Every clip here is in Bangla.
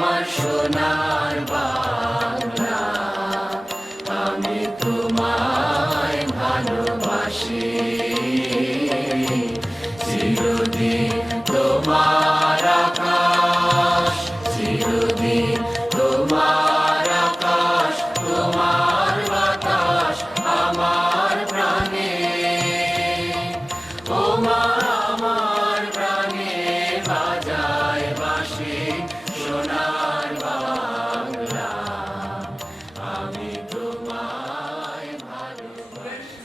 আমার সোনার বাংলা, আমি তোমায় ভালোবাসি। চিরদিন তোমার আকাশ, চিরদিন তোমার আকাশ, তোমার বাতাস আমার প্রাণে। ও মা আমার প্রাণে বাজায় বাঁশি সোনার বাংলা, আমি তোমায় ভালোবাসি।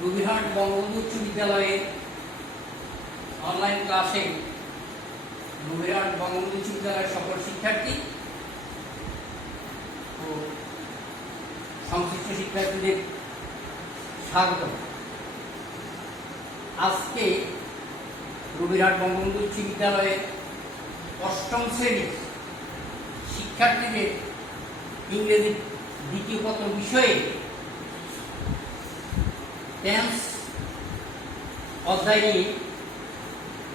রবিহাট বঙ্গবন্ধু উচ্চ বিদ্যালয়ে অনলাইন ক্লাসে রবিহাট বঙ্গবন্ধু উচ্চ বিদ্যালয়ের সকল শিক্ষার্থী ও সংশ্লিষ্ট শিক্ষার্থীদের স্বাগত। আজকে রবিহাট বঙ্গবন্ধু উচ্চ বিদ্যালয়ে অষ্টম শ্রেণীর শিক্ষার্থীদের ইংরেজি দ্বিতীয় পত্র বিষয়ে টেন্স অধ্যায় নিয়ে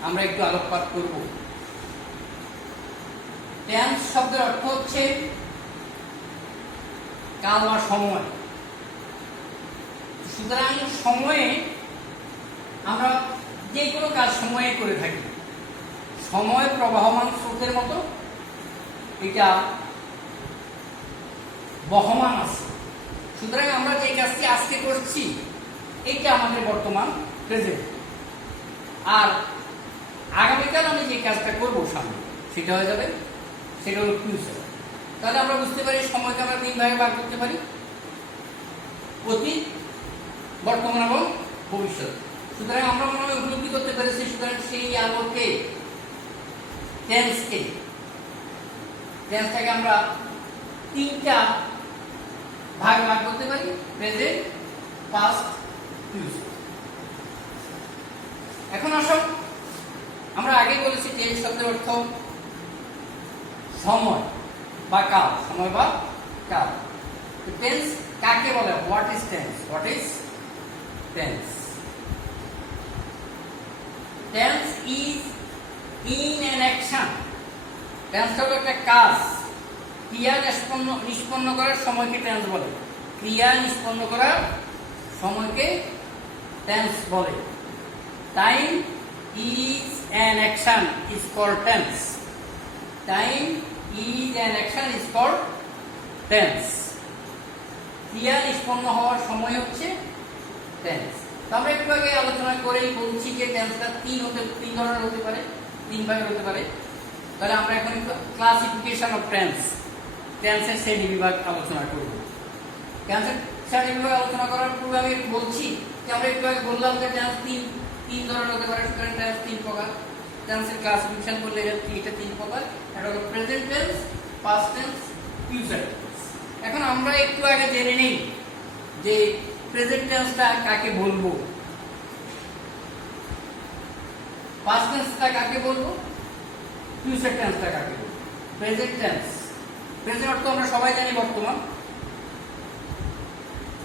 আমরা একটু আলোকপাত করব। টেন্স শব্দের অর্থ হচ্ছে কাল বা সময়। সুতরাং সময়ে আমরা যে কোনো কাজ সময়ে করে থাকি। সময় প্রবাহমান স্রোতের মতো এটা বহমান আছে। সুতরাং আমরা যে কাজটি আজকে করছি এইটা আমাদের বর্তমান প্রেজেন্ট, আর আগামীকাল আমি যে কাজটা করবো সামনে সেটা হয়ে যাবে, সেটা হলো ফিউচার। তাহলে আমরা বুঝতে পারি সময়কে আমরা তিন ভাগে ভাগ করতে পারি: অতীত, বর্তমান এবং ভবিষ্যৎ। সুতরাং আমরা মনে হয় উপলব্ধি করতে পেরেছি। সুতরাং সেই আলোকে টেন্সটাকে আমরা তিনটা ভাগে ভাগ করতে পারি: প্রেজেন্ট, পাস্ট, ফিউচার। এখন আসুন, আমরা আগে বলেছি টেন্স শব্দের অর্থ সময় বা কাল, সময় বা কাল। টেন্স কাকে বলে? What is tense? What is tense? Tense is in an action. Tense হলো একটা কাজ, ক্রিয়া নিষ্পন্ন করার সময়কে টেন্স বলে। ক্রিয়া নিষ্পন্ন করার সময়কে টেন্স বলে। Time is an action is called tense. Time is an action is called tense. ক্রিয়া নিষ্পন্ন হওয়ার সময় হচ্ছে টেন্স। তো আমরা একটু আগে আলোচনা করেই বলছি যে টেন্সটা তিন ধরনের হতে পারে, তিন ভাগে হতে পারে। তাহলে আমরা এখন একটু ক্লাসিফিকেশন অফ টেন্স, টেন্সের শ্রেণী বিভাগ আলোচনা করব। টেন্সের শ্রেণী বিভাগ আলোচনা করার পূর্বে আমি বলছি যে আমরা একটু আগে বললাম যে টেন্স তিন ধরনের হতে পারে। সুতরাং টেন্স তিন প্রকার। টেন্সের ক্লাসিফিকেশন করলে এটা তিন প্রকার। এটা হলো present tense, past tense, future tense. এখন আমরা একটু আগে জেনে নিই যে প্রেজেন্ট টেন্সটা কাকে বলবো, পাস্ট টেন্সটা কাকে বলবো, ফিউচার টেন্সটা কাকে বলবো। প্রেজেন্ট টেন্স, প্রেজেন্ট অর্থ আমরা সবাই জানি বর্তমান।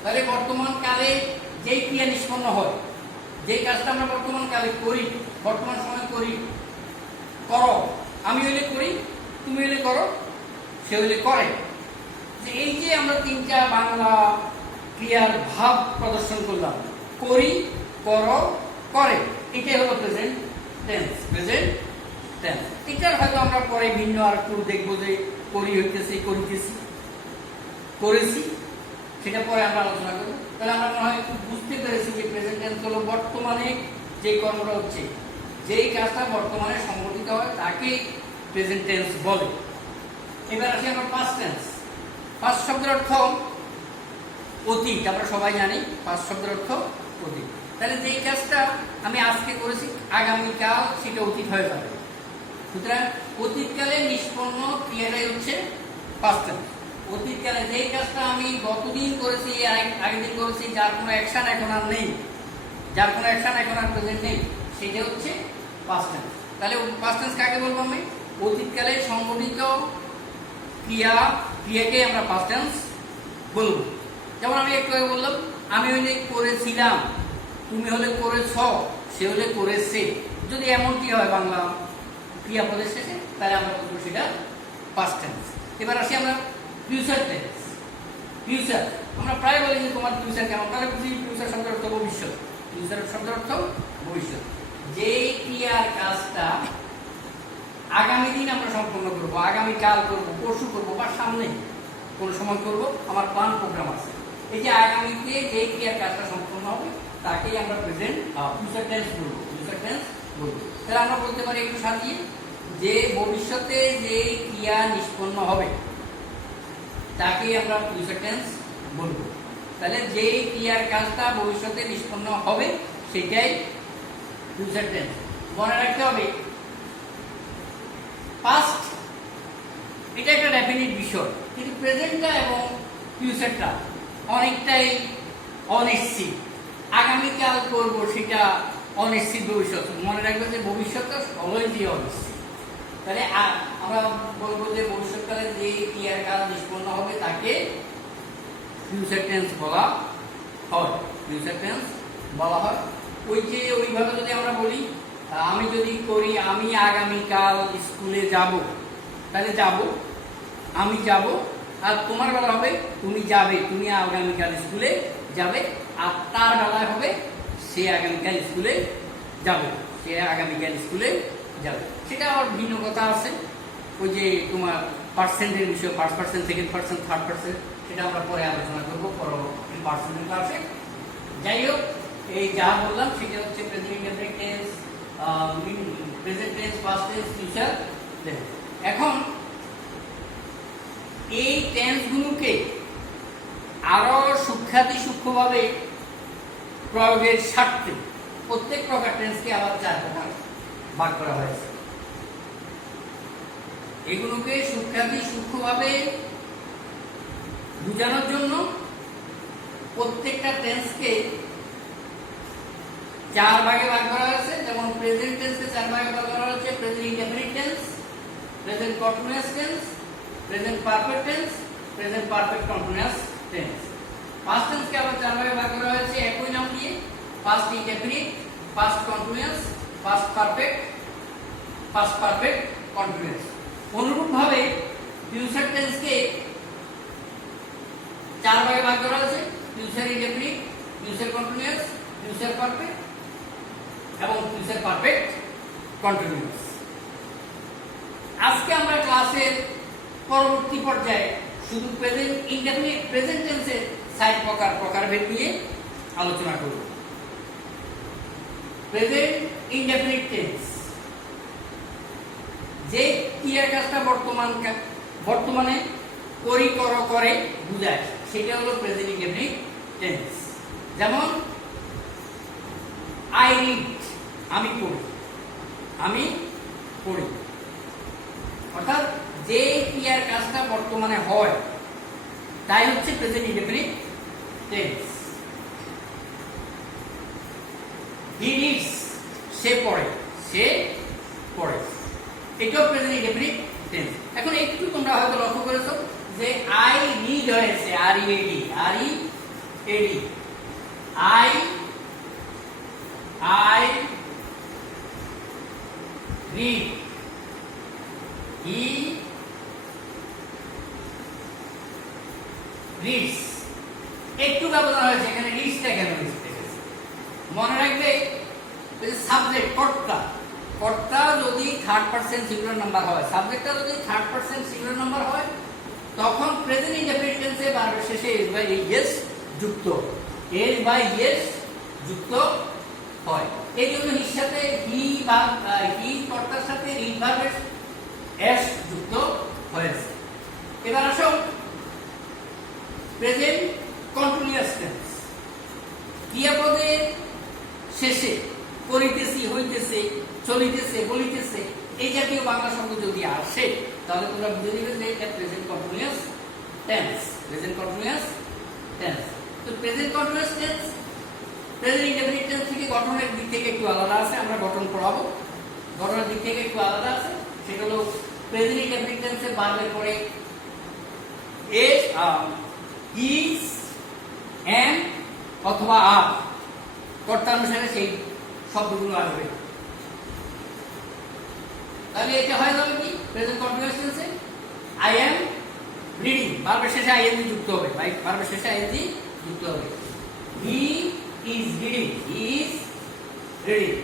তাহলে বর্তমান কালে যেই ক্রিয়া নিষ্পন্ন হয়, যে কাজটা আমরা বর্তমান কালে করি, বর্তমান সময় করি, করো, আমি হইলে করি, তুমি হইলে করো, সে হইলে করে। যে এই যে আমরা তিনটা বাংলা ক্রিয়ার ভাব প্রদর্শন করলাম, করি, করো, করে, এটাই হলো প্রেজেন্ট টেন্স। প্রেজেন্ট টেন্স এটার হয়তো আমরা পরে ভিন্ন আর একটু দেখবো যে করি হইতেছি, করিতেছি, করেছি, সেটা পরে আমরা আলোচনা করবো। তাহলে আমরা মনে হয় বুঝতে পেরেছি যে প্রেজেন্ট টেন্স হলো বর্তমানে যে কর্মটা হচ্ছে, যেই কাজটা বর্তমানে সংঘটিত হয় তাকে প্রেজেন্ট টেন্স বলে। এবার আসি আমরা পাস্ট টেন্স। পাস্ট শব্দের অর্থ অতীত। আমরা সবাই জানি পাস্ট শব্দের অর্থ অতীত। তাহলে যেই কাজটা আমি আজকে করেছি, আগামীকাল সেটা অতীত হয়ে যাবে। সুতরাং অতীতকালে নিষ্পন্ন ক্রিয়াটাই হচ্ছে পাস্ট টেন্স। অতীতকালে যেই কাজটা আমি গতদিন করেছি, আগের দিন করেছি, যার কোনো অ্যাকশন এখন আর নেই, যার কোনো অ্যাকশন এখন আর প্রেজেন্ট নেই, সেটা হচ্ছে পাস্ট টেন্স। তাহলে পাস্ট টেন্স কাকে বলবো? আমি অতীতকালে সংঘটিত ক্রিয়াকে আমরা পাস্ট টেন্স বলবো। যেমন আমি একটু আগে বললাম, আমি হলে করেছিলাম, তুমি হলে করেছ, সে হলে করেছে। যদি এমনটি হয় বাংলা ক্রিয়াপদের শেষে, তাহলে আমরা বলবো সেটা পাস্ট টেন্স। এবার আসি আমরা ফিউচার টেন্স। ফিউচার আমরা প্রায় বলি যে তোমার ফিউচার কেমন, তাহলে বুঝি ফিউচার শব্দের অর্থ ভবিষ্যৎ। ফিউচার শব্দের অর্থ ভবিষ্যৎ। যে ক্রিয়ার কাজটা আগামী দিন আমরা সম্পন্ন করবো, আগামীকাল করবো, পরশু করবো, বা সামনে কোনো সময় করবো, আমার প্ল্যান প্রোগ্রাম আছে, এই যে আগামীতে যে ক্রিয়ার কাজটা সম্পন্ন হবে তাকেই আমরা প্রেজেন্ট ফিউচার টেন্স বলবো। ফিউচার টেন্স বলবো। তাহলে আমরা বলতে পারি একটু সাজিয়ে যে ভবিষ্যতে যে ক্রিয়া নিষ্পন্ন হবে তাকেই আমরা ফিউচার টেন্স বলবো। তাহলে যে ক্রিয়ার কাজটা ভবিষ্যতে নিষ্পন্ন হবে সেটাই ফিউচার টেন্স। মনে রাখতে হবে পাস্ট এটা একটা ডেফিনিট বিষয়, কিন্তু প্রেজেন্টটা এবং ফিউচারটা অনেকটাই অনিশ্চিত। আগামীকাল করবো সেটা অনিশ্চিত ভবিষ্যৎ। মনে রাখবে যে ভবিষ্যৎটা অলওয়েজই অনিশ্চিত। তাহলে আমরা বলবো যে ভবিষ্যৎকালে যে ক্রিয়ার কাজ নিষ্পন্ন হবে তাকে ফিউচার টেন্স বলা হয়। ফিউচার টেন্স বলা হয়। ওই যে ওইভাবে যদি আমরা বলি, আমি যদি করি আমি আগামীকাল স্কুলে যাব, তাহলে যাব, আমি যাব, আর তোমার বেলা হবে তুমি যাবে, তুমি আগামীকাল স্কুলে যাবে, আর তার বেলায় হবে সে আগামীকাল স্কুলে যাবে, সে আগামীকাল স্কুলে যাবে। সেটা আবার ভিন্ন কথা আছে, ওই যে তোমার পার্সেন্টের বিষয়, first percent, second percent, third percent, সেটা আমরা পরে আলোচনা করবো পরবর্তী পার্সেন্টের ক্লাসে। যাই হোক, এই যা বললাম সেটা হচ্ছে present indefinite tense, present tense, past tense, future tense. এখন এই টেন্সগুলোকে আরো সূক্ষ্মভাবে প্রয়োগের স্বার্থে প্রত্যেক প্রকার টেন্সকে আবার 4 প্রকার ভাগ করা হয়েছে। এগুলোকে সূক্ষ্মভাবে বোঝানোর জন্য প্রত্যেকটা টেন্সকে 4 ভাগে ভাগ করা হয়েছে। যেমন প্রেজেন্ট টেন্সকে 4 ভাগে ভাগ করা হয়েছে: present indefinite tense, present continuous tense, present perfect tense, present perfect continuous tense. Past টেন্সকে আবার 4 ভাগে ভাগ করা হয়েছে একই নাম দিয়ে: past indefinite, past continuous, past perfect continuous. অনুরূপভাবে ফিউচার টেন্সকে 4 ভাগে ভাগ করা হয়েছে: future indefinite, future continuous, future perfect এবং ফিউচার পারফেক্ট কন্টিনিউয়াস। আজকে আমরা ক্লাসের পরবর্তী পর্যায়ে শুধু প্রেজেন্ট ইনডেফিনিট, প্রেজেন্ট টেন্সের 4 প্রকারভেদ নিয়ে আলোচনা করব। প্রেজেন্ট ইনডেফিনিট টেন্স যে ক্রিয়ার কাজটা বর্তমানে করে বোঝায়, সেটা হলো প্রেজেন্ট ইনডেফিনিট টেন্স। যেমন আই রিড, আমি পড়ি, অর্থাৎ যে ক্রিয়ার কাজটা বর্তমানে হয় তাই হচ্ছে present indefinite tense. He reads, সে পড়ে, এটাও প্রেজেন্ট ইনডেফিনিট টেন্স। এখন একটু তোমরা হয়তো লক্ষ্য করেছো যে আই রিড হয়েছে আর ই এডি, I read, he reads, একটু ব্যবধান হয়েছে এখানে। রিডসটা কেন লিখতে গেছে মনে রাখবে, সাবজেক্ট কর্তা যদি 3rd পারসন সিঙ্গুলার নাম্বার হয়, সাবজেক্টটা যদি 3rd পারসন সিঙ্গুলার নাম্বার হয়, তখন প্রেজেন্ট ইনডেফিনিট টেন্সে ভার্বের শেষে এস বাই ইয়েস যুক্ত হয়। এই জন্য হির সাথে হি কর্তার সাথে রিড ভার্বের এস যুক্ত হয়েছে। এবার আসো প্রেজেন্ট কন্টিনিউয়াস টেন্স। ক্রিয়াপদের শেষে করিতেছি, হইতেছে, চলিতেছে, বলিতেছে এই জাতীয় বাংলা শব্দ যদি আসে তাহলে তোমরা বুঝে নিবে যে এটা প্রেজেন্ট কন্টিনিউয়াস টেন্স। তো present continuous tense present indefinite tense থেকে গঠনের দিক থেকে একটু আলাদা আছে, আমরা গঠন পড়াবো। গঠনের দিক থেকে একটু আলাদা আছে, সেটা হলো প্রেজেন্ট ইনডেফিনিট টেন্সের ভার্বের পরে ইজ, এম অথবা আর কর্তা অনুসারে সেই শব্দগুলো আসবে। তাহলে এটা হয়ে যাবে কি প্রেজেন্ট কন্টিনিউয়াস টেন্সে আই এম রিডিং, ভার্বের শেষে আইএনজি যুক্ত হবে, রাইট? ভার্বের শেষে আইএনজি যুক্ত হবে। He is reading, he is reading.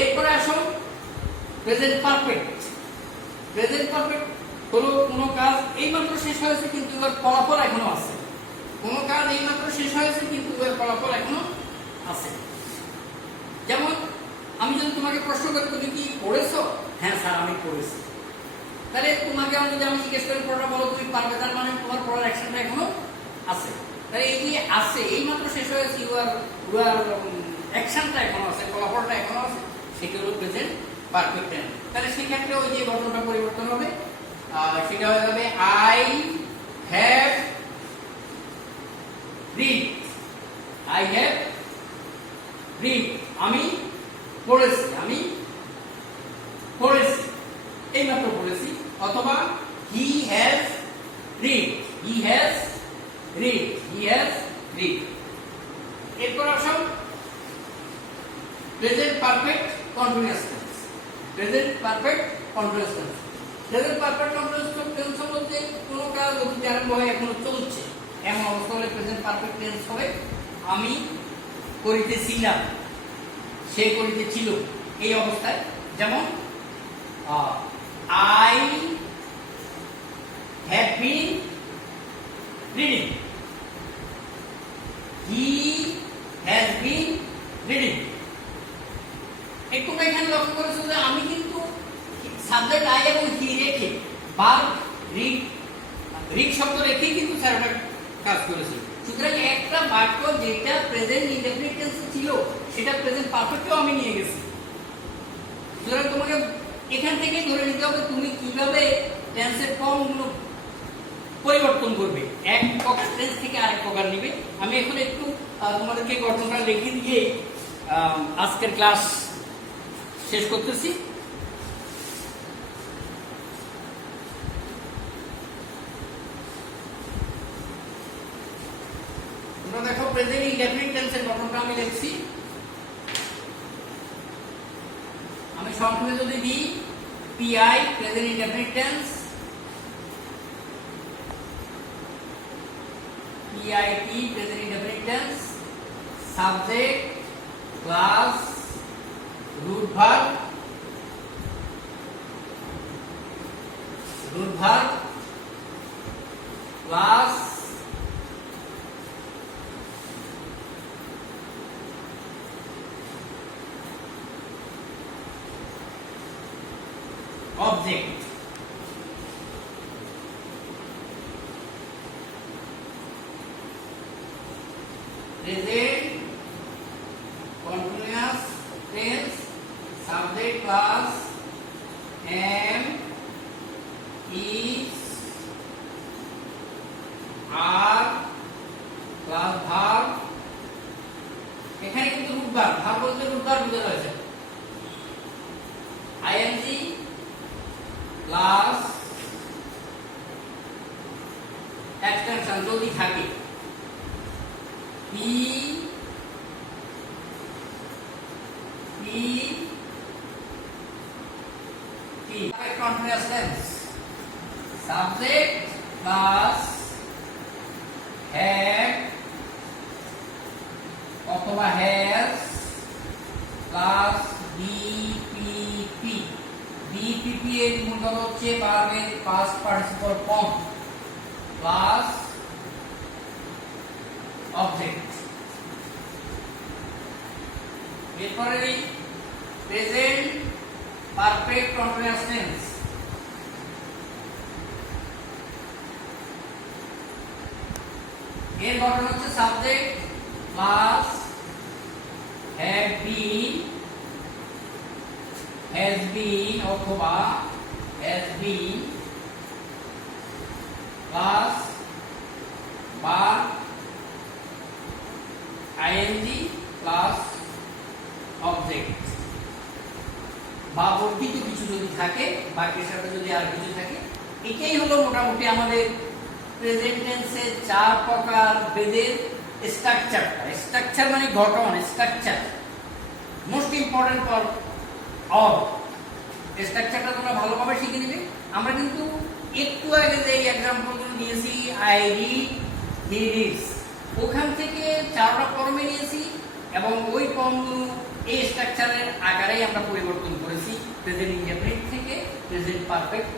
এরপরে আসুন প্রেজেন্ট পারফেক্ট। প্রেজেন্ট পারফেক্ট হলো কোনো কাজ এইমাত্র শেষ হয়েছে কিন্তু এর ফলাফল এখনো আছে। কোনো কাজ এইমাত্র শেষ হয়েছে কিন্তু এর ফলাফল এখনো আছে। যেমন আমি যদি তোমাকে প্রশ্ন করি তুমি কি পড়েছো? হ্যাঁ স্যার আমি পড়েছি। তাহলে তোমাকে যদি আমি জিজ্ঞেস করি পড়া বলো তুমি পারবে, তার মানে তোমার পড়ার অ্যাকশনটা এখনো আছে। তাহলে এই যে আছে এইমাত্র শেষ হয়েছে ইউর অ্যাকশনটা এখনো আছে, ফলাফলটা এখনো আছে, সেটা হলো প্রেজেন্ট পারফেক্ট টেন্স। তাহলে সেক্ষেত্রে ওই যে গঠনটা পরিবর্তন হবে, সেটা হয়ে যাবে I have read, I have read, আমি পড়েছি, আমি পড়েছি, এইমাত্র পড়েছি। অথবা he has read, he has read, he has read. এরপর আসুন present perfect continuous tense. Present perfect continuous tense, present perfect continuous tense বলতে কোনো কাজ অতীতে আরম্ভ হয়ে এখনো চলছে এমন অবস্থা হলে প্রেজেন্ট পারফেক্ট টেন্স হবে আমি করিতেছিলাম, সে করিতেছিল, এই অবস্থায়। যেমন I have been reading, he has been reading। একটু এখানে লক্ষ্য করেছো যে আমি কিন্তু সাবজেক্ট আই এবং হি রেখে ভার্ব রিড শব্দ রেখেই কিন্তু স্যারটা কাজ করেছি। সুতরাং একটা বাক্য যেটা প্রেজেন্ট ইনডেফিনিট টেন্সে ছিল সেটা প্রেজেন্ট পারফেক্টেও আমি নিয়ে গেছি। সুতরাং তোমাকে এখান থেকে ধরে নিতে হবে তুমি কিভাবে টেন্সের ফর্মগুলো পরিবর্তন করবে, এক প্রকার টেন্স থেকে আরেক প্রকার নিবে। আমি এখন একটু তোমাদেরকে গঠনটা লিখে দিয়ে আজকের ক্লাস শেষ করতেছি। তোমরা দেখো প্রেজেন্ট ইনডেফিনিট টেন্সের গঠনটা আমি লিখছি। আমি সংক্ষেপে যদি দিই PI present indefinite tense, PIT present indefinite tense, subject class root verb class object। Present continuous tense, subject class am, is, are, plus verb। এখানে কিন্তু রুট ভার্ব, ভার্ব বলতে রুট ভার্ব বোঝানো হয়েছে। ing প্লাস এক্সটেনশন যদি থাকে P P T continuous tense, subject plus had অথবা হ্যাজ প্লাস বিপিপি। বিপিপি এর মূলত হচ্ছে ভার্বের past participle form plus object. এরপরে প্রেজেন্ট পারফেক্ট কন্টিনিউয়াস টেন্স, এর গঠন হচ্ছে subject plus have been, has been অথবা has been plus verb ing plus object। বা বর্ধিত কিছু যদি থাকে, বাকির সাথে যদি আর কিছু থাকে, এটাই হলো মোটামুটি আমাদের প্রেজেন্ট টেন্সের চার প্রকার বেদের স্ট্রাকচারটা। স্ট্রাকচার মানে গঠন, structure most important for all স্ট্রাকচারটা তোমরা ভালোভাবে শিখে নিবে। আমরা কিন্তু একটু আগে যে এক্সাম্পলগুলো দিয়েছি আই রিড, হি রিডস, ওখান থেকে 4টা ফর্মে নিয়েছি এবং ওই ফর্মগুলো এই স্ট্রাকচারের আকারেই আমরা পরিবর্তন করেছি প্রেজেন্ট ইনডেফিনিট থেকে প্রেজেন্ট পারফেক্ট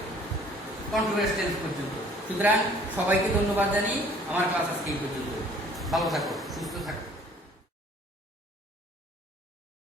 কন্টিনিউয়াস টেন্স পর্যন্ত। সুতরাং সবাইকে ধন্যবাদ জানিয়ে আমার ক্লাস আজকে এই পর্যন্ত। ভালো থাকো, সুস্থ থাকো।